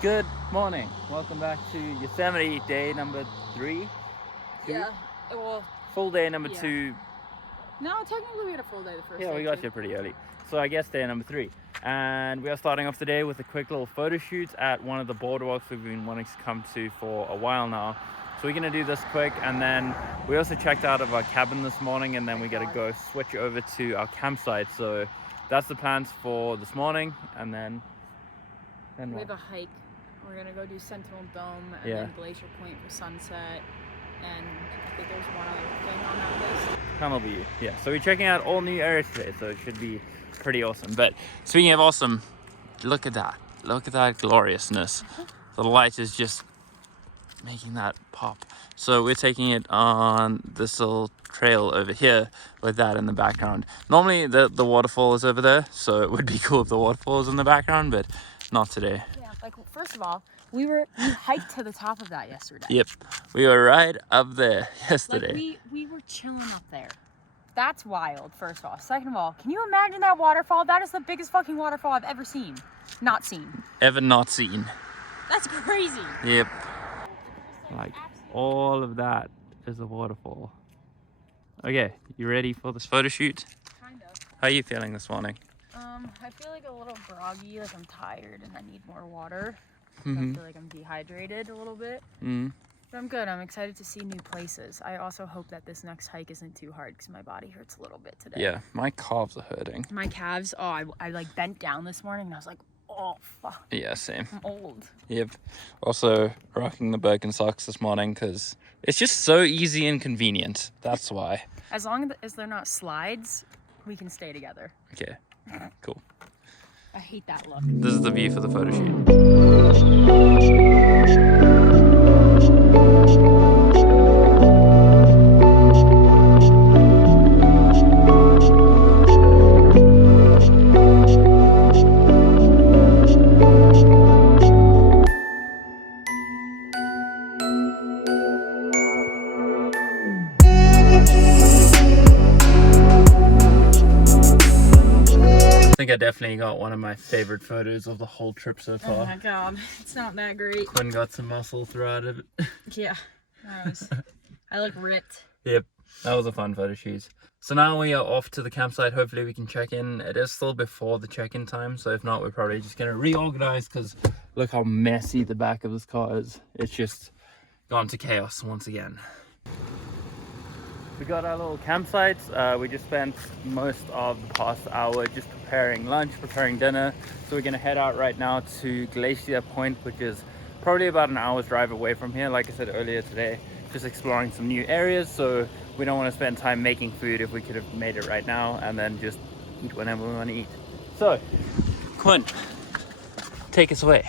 Good morning. Welcome back to Yosemite day number 3. Yeah. Well, full day number yeah. 2. No, technically we had a full day the first day. Yeah, we got here pretty early. So I guess day number 3. And we are starting off the day with a quick little photo shoot at one of the boardwalks we've been wanting to come to for a while now. So we're gonna do this quick, and then we also checked out of our cabin this morning, and then we gotta go switch over to our campsite. So that's the plans for this morning, and then we have a hike. We're gonna go do Sentinel Dome and then Glacier Point for sunset, and I think there's one other thing on that list. That'll be yeah. So we're checking out all new areas today, so it should be pretty awesome. But speaking of awesome, look at that! Look at that gloriousness. The light is just making that pop. So we're taking it on this little trail over here with that in the background. Normally the waterfall is over there, so it would be cool if the waterfall is in the background, but not today. Yeah, like first of all, we hiked to the top of that yesterday. Yep, we were right up there yesterday. Like we were chilling up there. That's wild, first of all. Second of all, can you imagine that waterfall? That is the biggest fucking waterfall I've ever seen. Not seen. Ever not seen. That's crazy. Yep. Like all of that is a waterfall. Okay, you ready for this photo shoot? Kind of. How are you feeling this morning? I feel like a little groggy, like I'm tired and I need more water. I feel like I'm dehydrated a little bit. But I'm good. I'm excited to see new places. I also hope that this next hike isn't too hard because my body hurts a little bit today. Yeah, my calves are hurting. My calves, I like bent down this morning and I was like, oh, fuck. Yeah, same. I'm old. Yep. Also rocking the Birkenstocks this morning because it's just so easy and convenient. That's why. As long as they're not slides, we can stay together. Okay, cool. I hate that look. This is the view for the photo shoot. I think I definitely got one of my favorite photos of the whole trip so far. Oh my god, it's not that great. Quinn got some muscle throughout it. Yeah, I look ripped. Yep, that was a fun photo shoot. So now we are off to the campsite. Hopefully we can check in. It is still before the check-in time, so if not, we're probably just gonna reorganize because look how messy the back of this car is. It's just gone to chaos once again. We got our little campsite. We just spent most of the past hour just preparing lunch, preparing dinner. So we're gonna head out right now to Glacier Point, which is probably about an hour's drive away from here. Like I said earlier today, just exploring some new areas. So we don't want to spend time making food if we could have made it right now and then just eat whenever we want to eat. So, Quinn, take us away.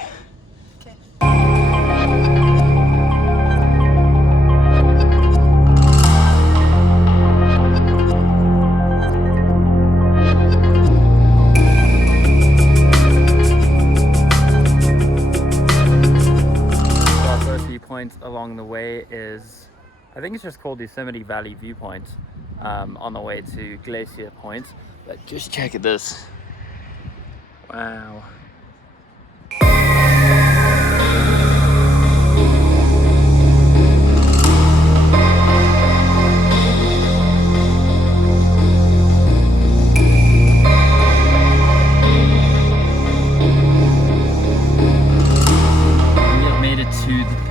Along the way is, I think it's just called Yosemite Valley Viewpoint, on the way to Glacier Point. But just check at this. Wow.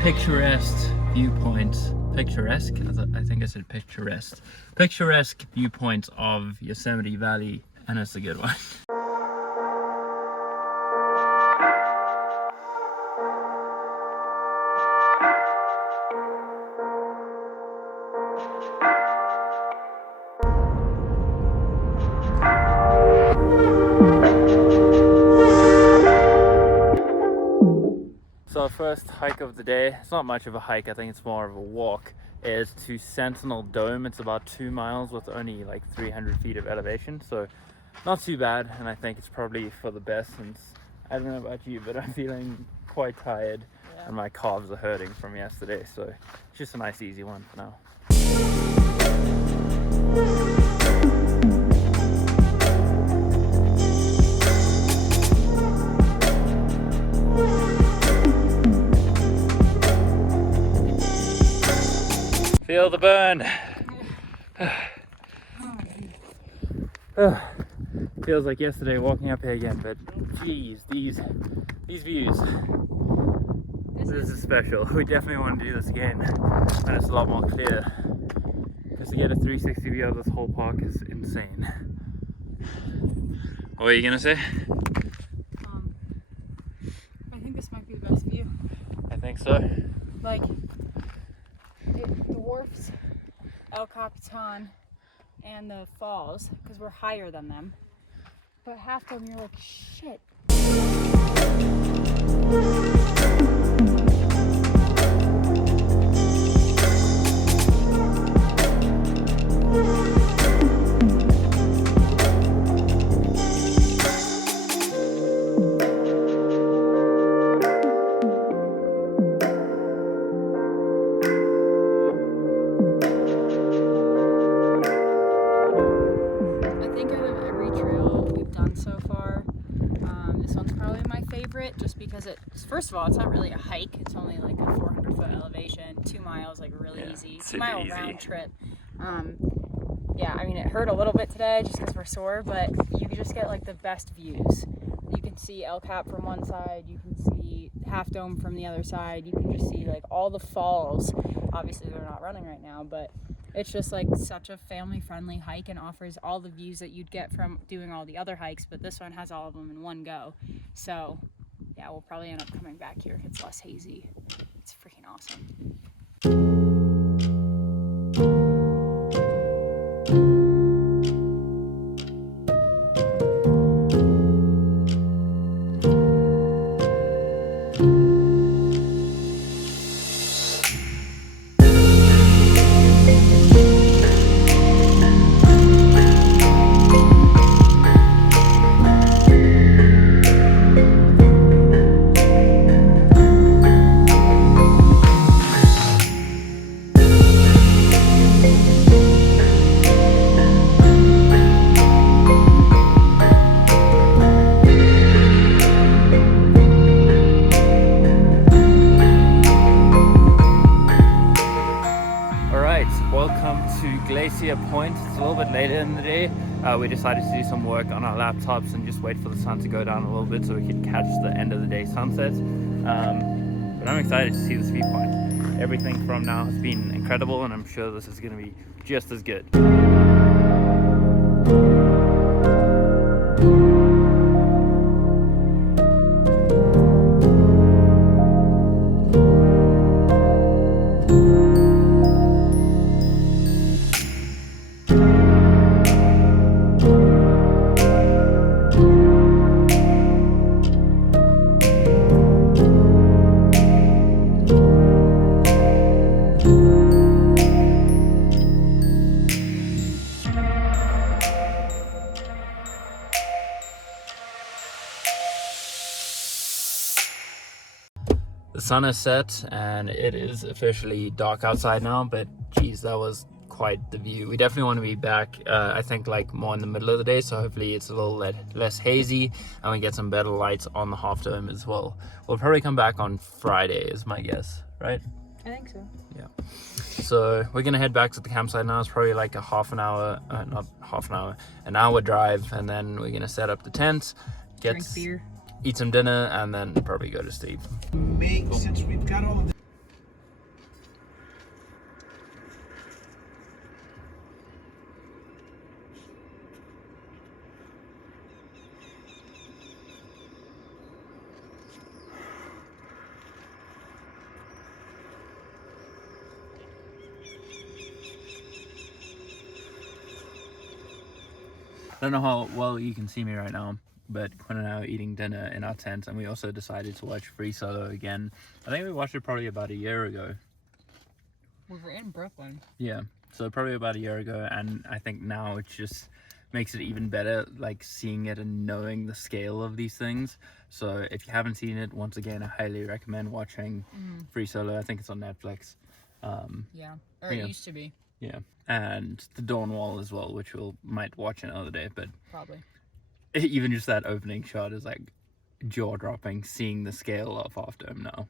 Picturesque viewpoint. Picturesque? I think I said picturesque. Picturesque viewpoint of Yosemite Valley, and it's a good one. So our first hike of the day, it's not much of a hike, I think it's more of a walk, is to Sentinel Dome. It's about 2 miles with only like 300 feet of elevation, so not too bad, and I think it's probably for the best since, I don't know about you, but I'm feeling quite tired and my calves are hurting from yesterday, so it's just a nice easy one for now. Feel the burn. Feels like yesterday walking up here again, but geez, these views. This is special. We definitely want to do this again when it's a lot more clear. Because to get a 360 view of this whole park is insane. What are you gonna say? I think this might be the best view. I think so. Like, it dwarfs El Capitan and the falls because we're higher than them. But half of them, you're like, shit. Just because first of all, it's not really a hike. It's only like a 400-foot elevation, 2 miles, like really easy. 2-mile round trip. Yeah, I mean, it hurt a little bit today just because we're sore, but you can just get like the best views. You can see El Cap from one side, you can see Half Dome from the other side, you can just see like all the falls. Obviously they're not running right now, but it's just like such a family-friendly hike and offers all the views that you'd get from doing all the other hikes, but this one has all of them in one go. So yeah, we'll probably end up coming back here if it's less hazy. It's freaking awesome. Glacier Point. It's a little bit later in the day. We decided to do some work on our laptops and just wait for the sun to go down a little bit so we could catch the end of the day sunset. But I'm excited to see this viewpoint. Everything from now has been incredible, and I'm sure this is going to be just as good. The sun is set and it is officially dark outside now, but geez, that was quite the view. We definitely want to be back, I think, like more in the middle of the day, so hopefully it's a little less hazy and we get some better lights on the Half Dome as well. We'll probably come back on Friday is my guess, right? I think so. Yeah. So we're gonna head back to the campsite now. It's probably like an hour drive, and then we're gonna set up the tent, Drink beer, eat some dinner, and then probably go to sleep. Since we've got all of the I don't know how well you can see me right now, but Quinn and I are eating dinner in our tent, and we also decided to watch Free Solo again. I think we watched it probably about a year ago. We were in Brooklyn. Yeah, so probably about a year ago, and I think now it just makes it even better, like seeing it and knowing the scale of these things. So if you haven't seen it, once again, I highly recommend watching Free Solo. I think it's on Netflix. Yeah, or it used to be. Yeah, and The Dawn Wall as well, which we might watch another day, but Probably. even just that opening shot is like jaw-dropping, seeing the scale of Half Dome now.